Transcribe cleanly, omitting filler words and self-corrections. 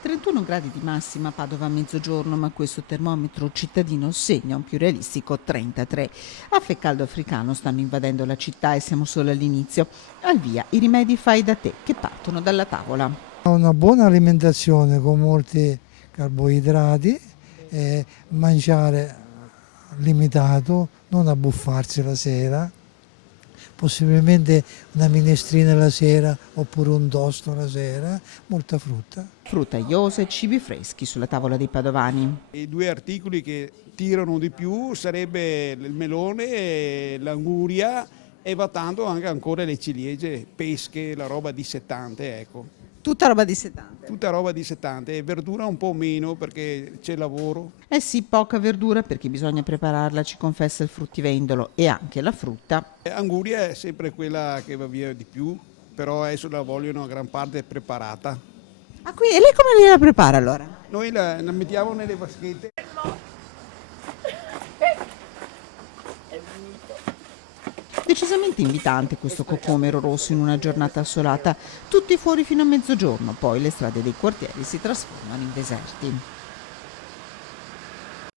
31 gradi di massima a Padova a mezzogiorno, ma questo termometro cittadino segna un più realistico 33. A Feccaldo Africano stanno invadendo la città e siamo solo all'inizio. Al via i rimedi fai da te che partono dalla tavola. Una buona alimentazione con molti carboidrati, mangiare limitato, non abbuffarsi la sera, possibilmente una minestrina la sera oppure un tosto la sera, molta frutta. Frutta iosa e cibi freschi sulla tavola dei padovani. I due articoli che tirano di più sarebbe il melone e l'anguria e va tanto anche ancora le ciliegie, pesche, la roba di settante, ecco. Tutta roba di setante. Tutta roba di settante e verdura un po' meno perché c'è lavoro. Eh sì, poca verdura perché bisogna prepararla, ci confessa il fruttivendolo, e anche la frutta. Anguria è sempre quella che va via di più, però adesso la vogliono a gran parte preparata. Ah, qui, e lei come la prepara allora? Noi la mettiamo nelle vaschette. Decisamente invitante questo cocomero rosso in una giornata assolata, tutti fuori fino a mezzogiorno, poi le strade dei quartieri si trasformano in deserti.